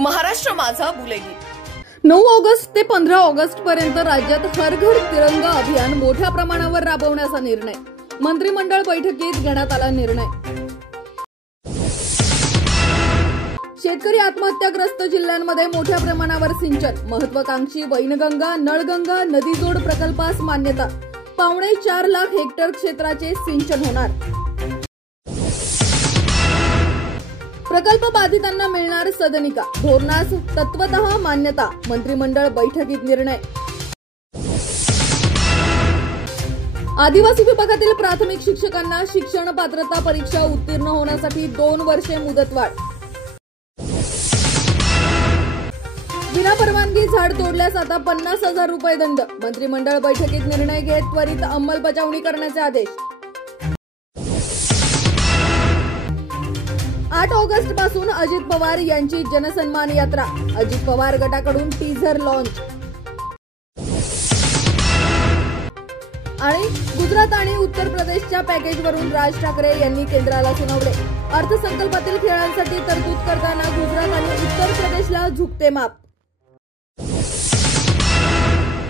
महाराष्ट्र माझा बुलेगीत। 9 ऑगस्ट ते 15 ऑगस्ट पर्यंत राज्यात हर घर तिरंगा अभियान मोठ्या प्रमाणावर राबवण्याचा निर्णय। मंत्रिमंडळ बैठकीत घेण्यात आला निर्णय। शेतकरी आत्महत्याग्रस्त जिल्ह्यांमध्ये मोठ्या प्रमाणावर सिंचन। महत्वाकांक्षी वैनगंगा नळगंगा नदीजोड प्रकल्पास मान्यता। 4.25 लाख हेक्टर क्षेत्राचे सिंचन होणार। प्रकल्प बाधितांना मिळणार सदनिका। धोरणास तत्वतः मान्यता। मंत्रिमंडळ बैठकीत निर्णय। आदिवासी विभागातील प्राथमिक शिक्षकांना शिक्षण पात्रता परीक्षा उत्तीर्ण होण्यासाठी 2 वर्षे मुदतवाढ। विनापरवानगी झाड तोडल्यास आता 50,000 रुपये दंड। मंत्रिमंडळ बैठकीत निर्णय घेत त्वरित अंमलबजावणी करण्याचे आदेश। 8 ऑगस्ट पासून अजित पवार यांची जनसन्मान यात्रा। अजित पवार गटाकडून टीझर लॉन्च। आणि गुजरात आणि उत्तर प्रदेशच्या पॅकेजवरून राज ठाकरे यांनी केंद्राला सुनावले। अर्थसंकल्पातील खेळांसाठी तरतूद करताना गुजरात आणि उत्तर प्रदेशला झुकते माप।